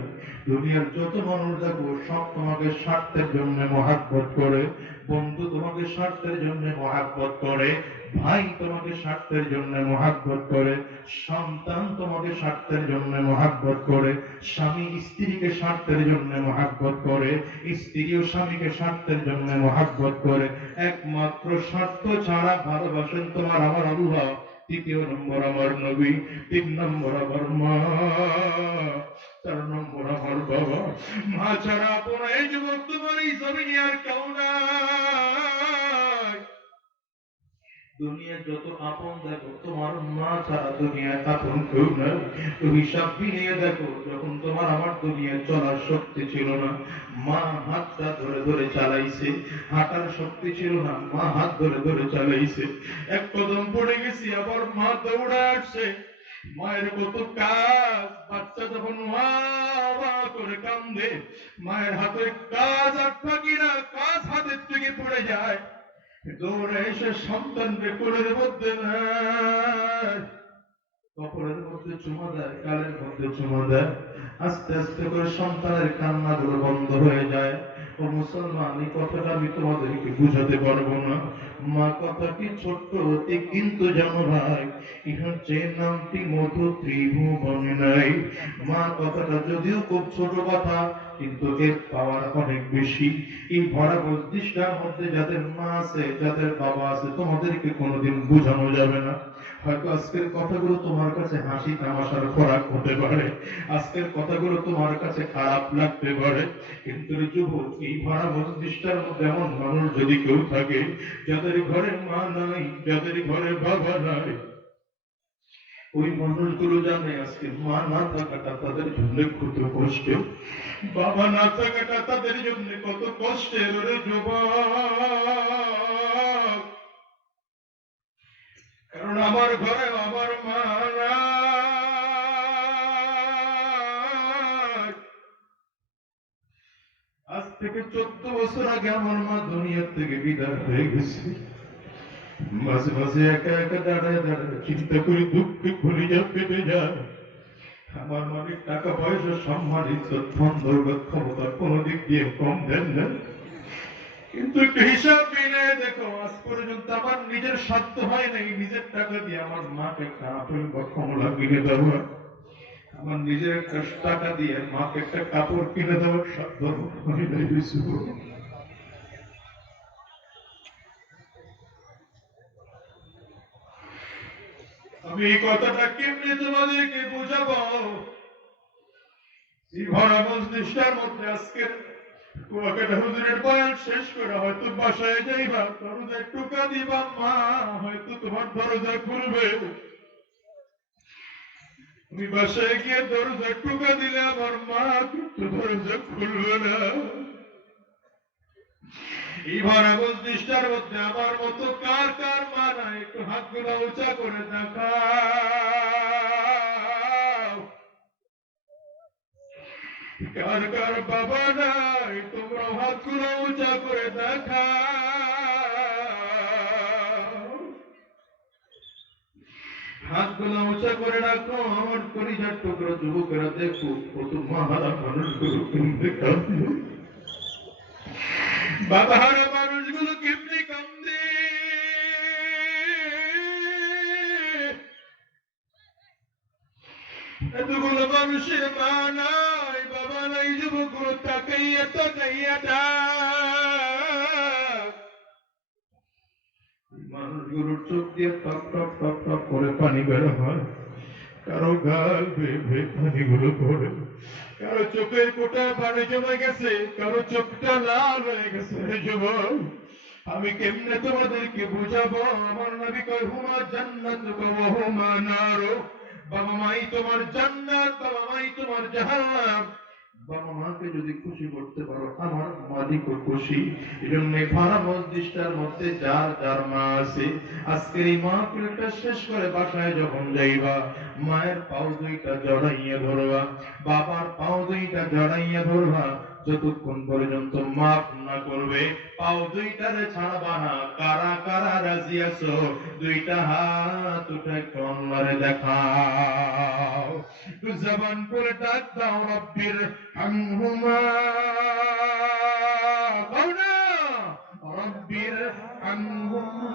দুনিয়ার যত মানুষ দেখো সব তোমাকে স্বার্থের জন্য মহাব্বত করে। বন্ধু তোমাকে স্বার্থের জন্য মহাব্বত করে, ভাই তোমাকে স্বার্থের জন্য মহাব্বত করে, সন্তান তোমাকে স্বার্থের জন্য মহাব্বত করে, স্বামী স্ত্রীকে স্বার্থের জন্য মহাব্বত করে, স্ত্রীও স্বামীকে স্বার্থের জন্য মহাব্বত করে। একমাত্র স্বার্থ ছাড়া ভালোবাসেন তোমার আমার আল্লাহ। তৃতীয় নম্বর আমার নবী, তিন নম্বর আমার মা, চার নম্বর আমার বাবা। মা ছাড়া আপন এই যুবক তোমার এই জমিনে আর কেউ নাই। দুনিয়ার যত আপন দেখো তোমার মা ছাড়া দুনিয়ায় আপন কেউ নাই। তুমি হিসাব নিয়ে দেখো, যখন তোমার আমার দুনিয়ায় চলার শক্তি ছিল না, মা হাতটা ধরে ধরে চালাইছে। হাঁটার শক্তি ছিল না, মা হাত ধরে ধরে চালাইছে। এক কদম পড়ে গেছি আবার মা দৌড়ে আসছে। মায়ের কত কাজ, বাচ্চা যখন মা করে কান্দে, মায়ের হাতের কাজ আর থাকি না, কাজ হাতের থেকে পড়ে যায়। দৌড়ে এসে সন্তানকে কোলের মধ্যে নেয়, কপড়ের মধ্যে চুমা দেয়, গালের মধ্যে চুমা দেয়। আস্তে আস্তে করে সন্তানের কান্নাগুলো বন্ধ হয়ে যায়। ও মুসলমান, এই কথাটা আমি তোমাদেরকে বুঝাতে পারবো না। মা কথাটি ছোট্ট অতি, কিন্তু জানো ভাই, ইহার যে নামটি মধু ত্রিভুবনে নাই। মা কথাটা যদিও খুব ছোট কথা, কিন্তু এর পাওয়ার অনেক বেশি। এই ভরা বস্তিটার মধ্যে যাদের মা আছে, যাদের বাবা আছে, তোমাদেরকে কোনোদিন বোঝানো যাবে না। হয়তো আজকের কথাগুলো তোমার কাছে হাসি তামাশার খোরাক হতে পারে, আজকের কথাগুলো তোমার কাছে খারাপ লাগতে পারে, কিন্তু যুবক, এই ভরা বস্তিটার মধ্যে এমন মানুষ যদি কেউ থাকে যাদের ঘরে মা নাই, যাদের ঘরে বাবা নাই, ওই মানুষগুলো জানে আজকে মা না থাকাটা তাদের জন্য কত কষ্ট, বাবা না থাকাটা তাদের জন্য কত কষ্টের। রে যুবক, কারণ আমার ঘরে আমার মা নাই। আজ থেকে 14 বছর আগে আমার মা দুনিয়ার থেকে বিদায় হয়ে গেছে। মাঝে মাঝে একা একা দাঁড়ায় দাঁড়ায় চিন্তা করি, দুঃখে কলিজা ফেটে যায়। আমার মালিক টাকা পয়সা সম্মান ইজ্জত ধন দৌলত ক্ষমতা কোন দিক দিয়ে কম দেন না, কিন্তু একটু হিসাব মিলিয়ে দেখো, আজ পর্যন্ত আমার নিজের স্বার্থ হয় নাই নিজের টাকা দিয়ে আমার মাকে একটা আপেল বা কমলা কিনে দেওয়া, আমার নিজের একটা টাকা দিয়ে মাকে একটা কাপড় কিনে দেওয়ার সাধ্য হয় নাই। আমি এই কথাটা কেমনে তোমাদেরকে বোঝাবো? এই ভরা মজলিসটার মধ্যে আজকে কুয়াকাটা হুজুরের বয়ান শেষ করে হয়তো বাসায় যাইবা, দরজায় টোকা দিবা, মা হয়তো তোমার দরজা খুলবে। তুমি বাসায় গিয়ে দরজা টোকা দিলে আমার মা কিন্তু দরজা খুলবে না। এই ভরা মজলিসটার মধ্যে আমার মতো কার কার মা নাই, একটু হাতগুলো উঁচা করে দেখা। কার কার বাবা নাই, তোমরা হাতগুলো উঁচা করে দেখা। হাতগুলো উঁচা করে রাখো আমার পরিজার টুকরো যুবকেরা, দেখো কত মহারা মানুষগুলো কেমনে কাঁদে, বাবাহারা মানুষগুলো কেমনে কাঁদে। এতগুলো মানুষের মা নাই বাবা নাই, যুবকগুলো তাকাইয়া তাকাইয়া যায়। মানুষগুলোর চোখ দিয়ে টপ টপ টপ টপ করে পানি বের হয়, কারো গাল বেয়ে বেয়ে পানিগুলো পড়ে, কারো চোখের কোটায় পানি জমে গেছে, কারো চোখটা লাল হয়ে গেছে। যুবক, আমি কেমনে তোমাদেরকে বুঝাবো? আমার নবী কয় হুমা জান্নাত ওয়া হুমা নার। বাবা মাই তোমার জান্নাত, বাবা মাই তোমার জাহান্নাম। বাবা মাকে যদি খুশি করতে পারো, আমার মালিকও খুশি। এজন্য ভাড়া মসজিদটার মধ্যে যার যার মা আছে, আজকের এই মাহফিলটা শেষ করে বাসায় যখন যাইবা, মায়ের পাও দুইটা জড়াইয়া ধরবা, বাবার পাও দুইটা জড়াইয়া ধরবা। যতক্ষণ পর্যন্ত মাফ না করবে, পাও দুইটারে ছাড়বা না। কারা কারা রাজি আছো? দুইটা হাত উঠে আল্লাহরে দেখাও, জবান করে ডাক দাও, রব্বির হামহুমা, কওনা রব্বির হামহুমা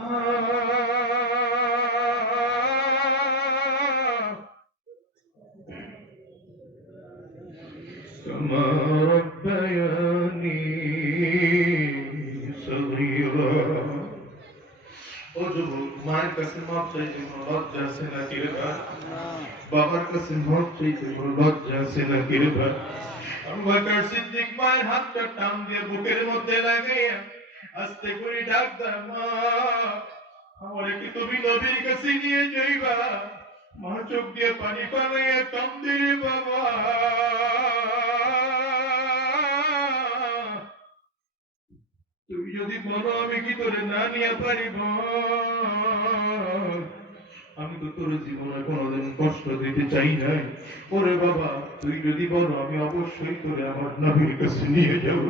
কামা রব্বায়ানি সগীরা। ও যুবক, মায়ের কাছে মাপ চাইতে কোনো লজ্জা আছে নাকি রে ভাই? বাবার কাছে মাপ চাইতে কোনো লজ্জা আছে নাকি রে ভাই? আবু বকর সিদ্দিক মায়ের হাতটা টান দিয়ে বুকের মধ্যে লাগাইয়া আস্তে করে ডাক দেয়, মা, আমারে কি তুমি নবীর কাছে নিয়ে যাইবা? মা চোখ দিয়ে পানি পালাইয়া কান্দে রে বাবা। তুমি যদি বলো আমি কি তোরে না নিয়ে পারিব? আমি তো তোর জীবনে কোনোদিন কষ্ট দিতে চাই নাই। ওরে বাবা, তুই যদি বলো আমি অবশ্যই তোরে আমার নবীর কাছে নিয়ে যাব।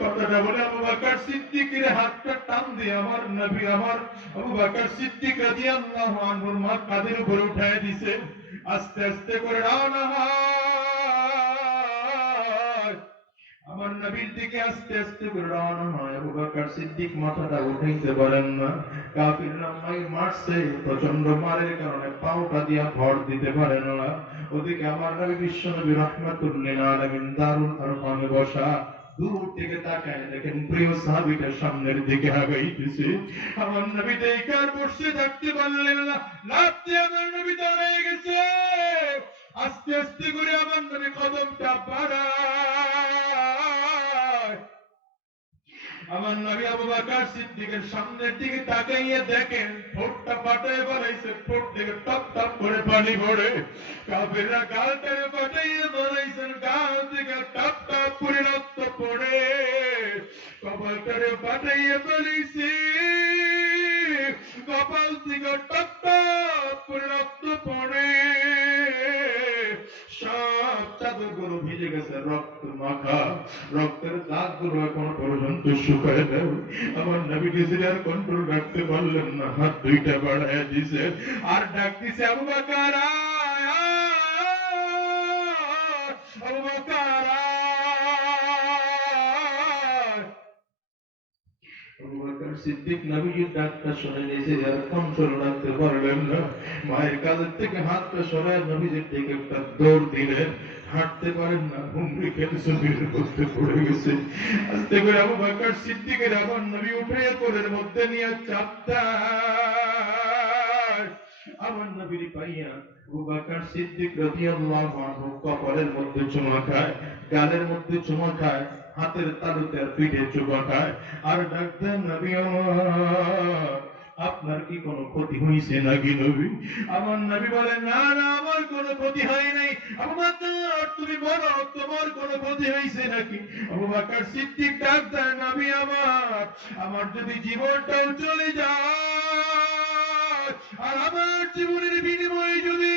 কথাটা বলে আবু বকর সিদ্দিকের হাতটা টান দিয়ে আমার নবী, আমার আবু বকর সিদ্দিক রাদিয়াল্লাহু আনহুর মা কাঁধের উপরে উঠায় দিছে। আস্তে আস্তে করে রওনা হয়। আমার নবীর দিকে আস্তে আস্তে করে রওনা হয়। আবু বকর সিদ্দিক মাথাটা উঠাইতে পারেন না, কাফিররা মারছে, প্রচন্ড মারের কারণে পাওটা দিয়া ভর দিতে পারেন না। ওদিকে আমার নবী বিশ্বনবী রাহমাতুল লিল আলামিন দারুল আরকামে বসা, দূর থেকে তাকায় দেখেন প্রিয় সাহাবীটা সামনের দিকে আগাইতেছে। আমার নবী দেখার বসে থাকতে পারলেন না, লাফ দিয়ে আমার নবী দাঁড়িয়ে গেছে। আস্তে আস্তে করে আমার নবী কদমটা বাড়ায়। আমার নবী আবু বকর সিদ্দিকের সামনের দিকে তাকাইয়ে দেখেন ঠোঁটটা ফাটায় বানাইছে, ঠোঁট থেকে টপ টপ করে পানি পড়ে। কাফেররা গালটারে ফাটাইয়ে বানাইছেন, গাল থেকে টপ টপ করে রক্ত পড়ে। কপালটারে ফাটাইয়ে বানাইছে, কপাল থেকে টপ টপ করে রক্ত পড়ে। সব চাদরগুলো ভিজে গেছে, রক্ত মাখা, রক্তের দাগগুলো এখন পর্যন্ত শুকায় দেয়। আমার নবী নিজের আর কন্ট্রোল রাখতে পারলেন না, হাত দুইটা বাড়ায় দিছে আর ডাক দিছে, আবু বকর আয়, আবু বকর আয়। আবু বকর সিদ্দিক নবীর ডাকটা শুনে নিজে আর কন্ট্রোল রাখতে পারলেন না, মায়ের কাঁধের থেকে হাতটা সরায় নবীজির দিকে একটা দৌড় দিলেন। হাঁটতে পারেন না, হুমড়ি খেতে শরীরের মধ্যে পড়ে গেছে। আস্তে করে আবু বকর সিদ্দিকের আমার নবী উঠে কোলের মধ্যে নিয়ে চাপটা আমার নবীর পাইয়া আবু বকর সিদ্দিক রাদিয়াল্লাহু আনহু কপালের মধ্যে চুমা খায়, গালের মধ্যে চুমা খায়, হাতের তালুতে আর পিঠে চুমা খায় আর ডাক দেন, নবী আমার, আপনার কি কোনো ক্ষতি হয়েছে নাকি নবী? আমার নবী বলেন, না না, আমার কোনো ক্ষতি হয় নাই। আবু বকর, তুমি বলো তোমার কোনো ক্ষতি হয়েছে নাকি? আবু বকর সিদ্দিক ডাক দেন, নবী আমার, আমার যদি জীবনটাও চলে যায় আর আমার জীবনের বিনিময়ে যদি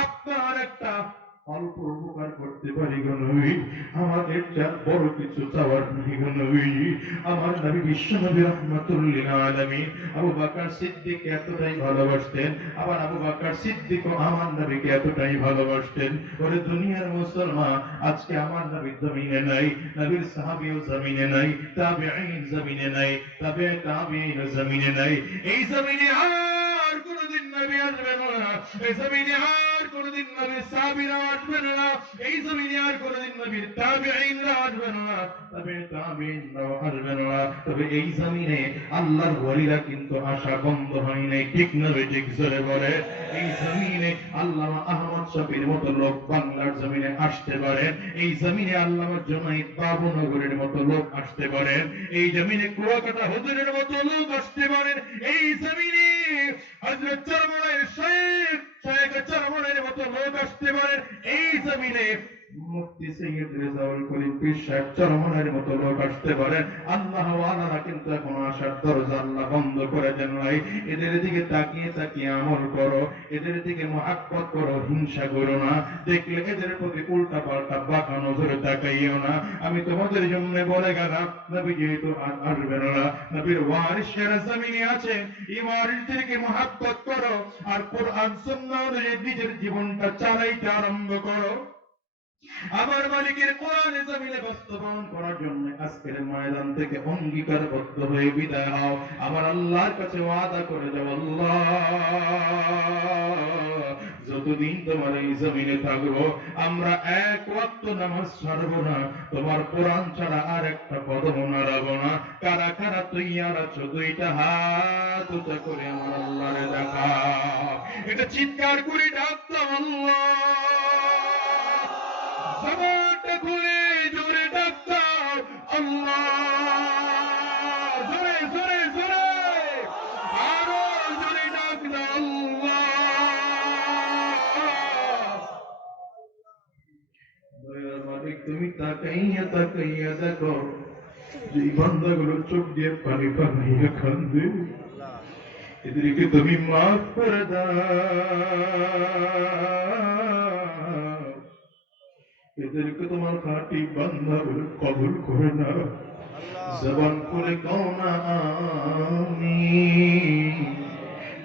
আপনার একটা অল্প উপকার করতে পারি গো নবী, আমাদের যা বড় কিছু চাওয়ার নেই গো নবী। আমার নবী বিশ্বনবী রাহমাতুল লিল আলামিন আবু বকর সিদ্দিক এতটাই ভালোবাসতেন, আবার আবু বকর সিদ্দিক আমার নবীকে এতটাই ভালোবাসতেন। ওরে দুনিয়ার মুসলমান, আজকে আমার নবী জমিনে নাই, নবীর সাহাবীও জমিনে নাই, তাবেঈন জমিনে নাই, তাবেঈন জমিনে নাই। এই জমিনে আর কোনদিন নবী আসবেন না, এই জমিনে আর কোনদিন নবীর সাহাবীরা আসবেন না, এই জমিনে আর কোনদিন নবীর তাবিঈনরা আসবেন না, তাবিঈনরাও আসবেন না। তবে এই জমিনে আল্লাহর ওলিরা কিন্তু আসা বন্ধ হয় নাই, ঠিক না ঠিক জোরে বলে। এই জমিনে আল্লামা আহমদ শফীর মতো লোক বাংলার জমিনে আসতে পারেন, এই জমিনে আল্লামা জুনাইদ বাবুনগরের মতো লোক আসতে পারেন, এই জমিনে কুয়াকাটা হুজুরের মতো লোক আসতে পারেন, এই জমিনে হযরত চরমনায়ের শেখ চরমনায়ের মতো লোক আসতে পারেন, এই জমিনে মুফতি সৈয়দ রেজাউল করিম পীর সাহেব চরমনায়ের মতো লোক আসতে পারেন। আল্লাহ ওয়ালারা কিন্তু এখন আসার দরজা আল্লাহ বন্ধ করে দেন নাই। এদের দিকে তাকিয়ে তাকিয়ে আমল করো, এদের দিকে মুহাব্বত করো, হিংসা করো না। দেখলে এদের প্রতি উল্টা পাল্টা বাঁকা নজরে তাকাইও না। আমি তোমাদের জন্য বলে গেলাম, নবী যেহেতু আসবেন না, নবীর ওয়ারিসেরা জমিনে আছেন, এই ওয়ারিসদেরকে মুহাব্বত করো আর কোরআন সুন্নাহ অনুযায়ী নিজের জীবনটা চালাইতে আরম্ভ করো। আমার মালিকের কোরআনে জমিনে বাস্তবায়ন করার জন্য আজকের ময়দান থেকে অঙ্গীকারবদ্ধ হয়ে বিদায় হও। আমার আল্লাহর কাছে ওয়াদা করে যাও, আল্লাহ যতদিন তোমার এই জমিনে থাকবো আমরা এক ওয়াক্ত নামাজ ছাড়বো না, তোমার কোরআন ছাড়া আর একটা কদম নাড়াবো না। কারা কারা তৈয়ার আছো দুইটা হাত উঁচা করে আমার আল্লাহরে দেখা, এটা চিৎকার করে ডাক দাও, আল্লাহ জবানটা খুলে জোরে ডাক দাও, আল্লাহ জোরে জোরে জোরে আরো জোরে ডাক দাও, আল্লাহ। দয়ার মালিক তুমি তাকাইয়া তাকাইয়া দেখো, যে বান্দাগুলো চোখ দিয়ে পানি পানিয়ে কান্দে, এদেরকে তুমি মাফ করে দাও, এদেরকে তোমার খাঁটি বান্দা বলে কবুল করে না। জবান খুলে কও না আমিন,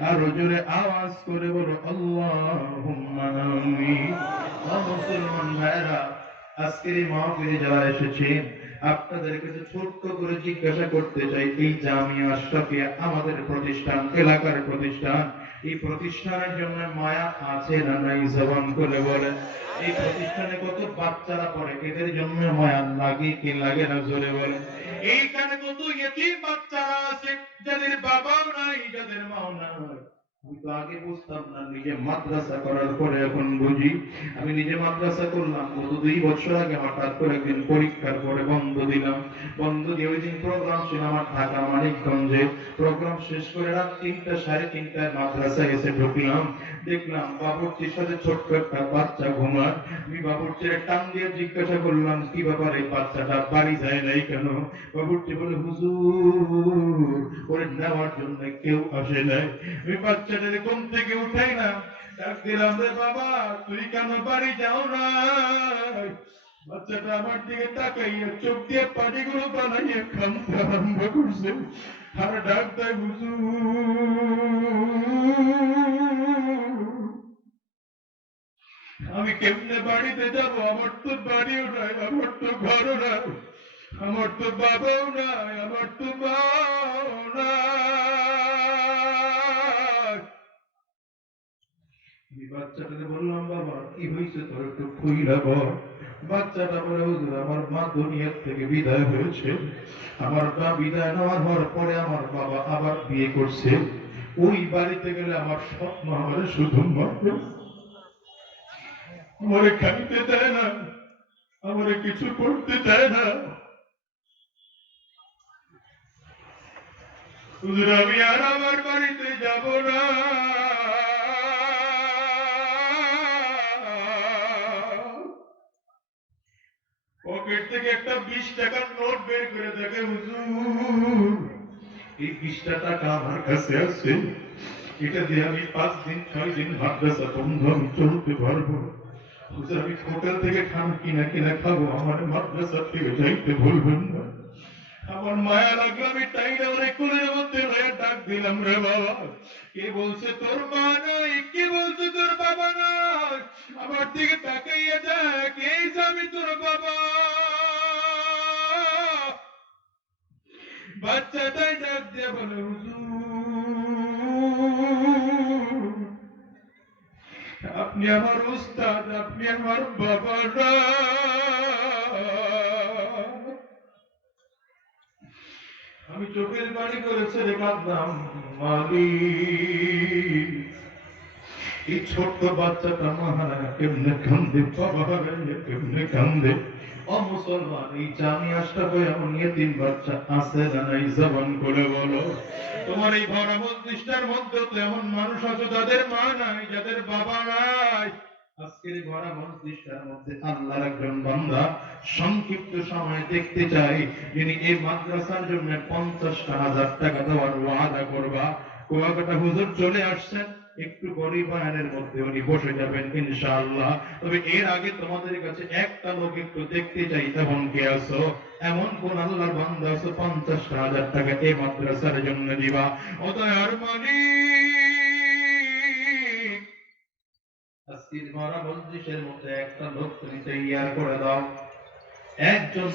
আরো জোরে আওয়াজ করে বলো আল্লাহুম্মা আমিন। মুসলমান ভাইরা, আজকের এই মাহফিলে যারা এসেছেন আপনাদের কাছে ছোট্ট করে জিজ্ঞাসা করতে চাই, এই জামিয়া আশরাফিয়া আমাদের প্রতিষ্ঠান, এলাকার প্রতিষ্ঠান, এই প্রতিষ্ঠানের জন্য মায়া আছে না নাই? জবান করে বলেন। এই প্রতিষ্ঠানে কত বাচ্চারা পড়ে, এদের জন্য মায়া লাগে কি লাগে না? জোরে বলেন। এইখানে কত ইতিম বাচ্চারা আছে যাদের বাবাও নাই, যাদের মাও নাই। আমি তো আগে বুঝতাম না, নিজে মাদ্রাসা করার পরে এখন বুঝি। আমি নিজে মাদ্রাসা করলাম গত 2 বছর আগে, হঠাৎ করে একদিন পরীক্ষার পরে বন্ধ দিলাম। বন্ধ দিয়ে ওই দিন প্রোগ্রাম ছিল আমার ঢাকা মানিকগঞ্জে। প্রোগ্রাম শেষ করে রাত 3টা 3:30টায় মাদ্রাসায় এসে ঢুকলাম, দেখলাম বাবুর্চির সাথে ছোট্ট একটা বাচ্চা ঘুমায়। আমি বাবুর্চির টান দিয়ে জিজ্ঞাসা করলাম, কি ব্যাপার এই বাচ্চাটা বাড়ি যায় নাই কেন? বাবুর্চি বলে, হুজুর ওরে নেওয়ার জন্য কেউ আসে নাই। আমি বাচ্চাটাকে ঘুম থেকে উঠাই না, ডাক দিলাম, রে বাবা তুই কেন বাড়ি যাও না? বাচ্চাটা আমার দিকে তাকাইয়া চোখ দিয়ে পানিগুলো বানাইয়া কাঁদতে আরম্ভ করছে, আর ডাক দেয়, হুজুর আমি কেমনে বাড়িতে যাব? আমার তো বাড়িও নাই, আমার তো ঘরও নাই, আমার তো বাবাও নাই, আমার তো মাও নাই। বাচ্চাটাকে বললাম, বাবা কি হয়েছে তোর, একটু খুইলা বল। বাচ্চাটা বলে, হুজুর আমার মা দুনিয়ার থেকে বিদায় হয়েছে, আমার মা বিদায় নেওয়ার পরে আমার বাবা আবার বিয়ে করছে। ওই বাড়িতে গেলে আমার স্বপ্ন আমার শুধু মাত্র আমারে খাইতে দেয় না, আমারে কিছু করতে দেয় না। হুজুর আমি আর আমার বাড়িতে যাব না। পকেট থেকে একটা 20 টাকার নোট বের করে দেখে, হুজুর এই 20টা টাকা আমার কাছে আছে, এটা দিয়ে আমি 5 দিন 6 দিন মাদ্রাসা বন্ধ আমি চলতে পারবো। হুজুর আমি হোটেল থেকে খানা কিনা খাবো, আমার মাদ্রাসা থেকে যাইতে বলবেন না। আমার মায়া লাগলো, আমি টাইনা অনেক কোলের মধ্যে ডাক দিলাম, রে বাবা কে বলছে তোর মা নাই, কে বলছে তোর বাবা নাই? আমার দিকে তাকাইয়া দেখ, এই যে আমি তোর বাবা। বাচ্চাটাই ডাক দিয়ে বলে, হুজুর আপনি আমার উস্তাদ, আপনি আমার বাবা না। আমি চোখের পানি করেছে রে কাঁদলাম, মালিক এই ছোট্ট বাচ্চাটা মাহারা কেমনে কান্দে, বাবা হারাইয়া কেমনে কান্দে। ও মুসলমান, এই জামি আশরাফে এমন ইয়েতিম বাচ্চা আছে না নাই? জবান করে বলো। তোমার এই ভরা মজলিসটার মধ্যে তো এমন মানুষ আছে যাদের মা নাই, যাদের বাবা নাই। আজকের এই ভরা মজলিসটার মধ্যে আল্লাহর একজন বান্দা সংক্ষিপ্ত সময় দেখতে চাই, যিনি এই মাদ্রাসার জন্য 50,000 টাকা দেওয়ার ওয়াদা করবা। কুয়াকাটা হুজুর চলে আসছেন, একটু গরিব বয়ানের মধ্যে উনি বসে যাবেন ইনশাআল্লাহ। তবে এর আগে তোমাদের কাছে একটা লোক একটু দেখতে চাই, এমন কে আছো, এমন কোন আল্লাহর বান্দা আছো 50,000 টাকা এই মাদ্রাসার জন্য দিবা? ও দয়ার মালিক, আজকের ভরা মজলিসের মধ্যে একটা লোক তুমি তৈয়ার করে দাও। একজন